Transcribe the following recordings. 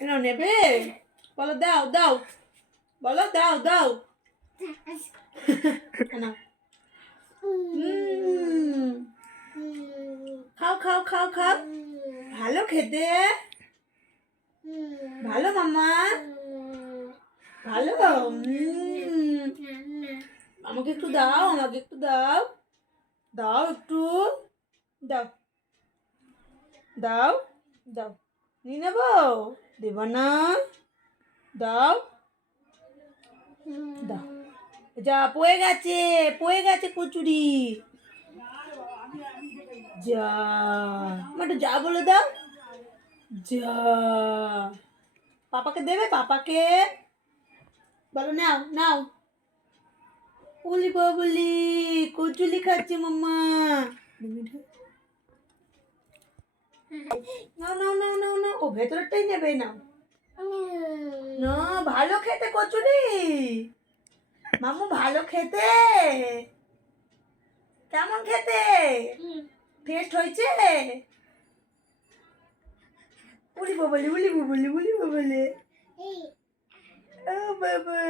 এনো নেবে? বলো দাও দাও, বলো দাও দাও। এনো খাও খাও খাও খাও। ভালো খেতে, ভালো মাম্মা, ভালো। আমাকে একটু দাও, আমাকে একটু দাও, দাও একটু, দাও দাও দাও। নিয়ে নেবো? দেব না, দাও দাও। যা পড়ে গেছে, পড়ে গেছে কচুরি। যা একটু যা বলে দাও, যা। পাপাকে দেবে? পাপাকে বলো, নাও নাও। বলি বাবলি কচুরি খাচ্ছে মাম্মা। নাও নাও নাও নাও নাও। ও ভেতরটাই নেবে, নাও না। ভালো খেতে কচুরি মামু, ভালো খেতে। কেমন খেতে? টেস্ট হয়েছে? উলি বাবলি উলি বাবলি উলি বাবলি। ও বাবা,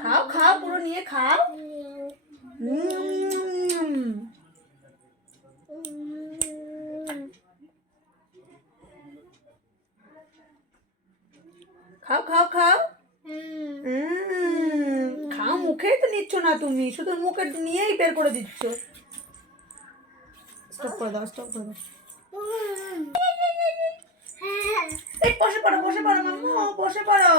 খাও খাও, পুরো নিয়ে খাও। খাও খাও খাও। খাও, মুখেই তো নিচ্ছ না তুমি, শুধু মুখে নিয়েই বের করে দিচ্ছ। স্টপ করে দাও, স্টপ করে দাও। এই বসে পড়ো, বসে পড়ো মাম্মু, বসে পড়ো।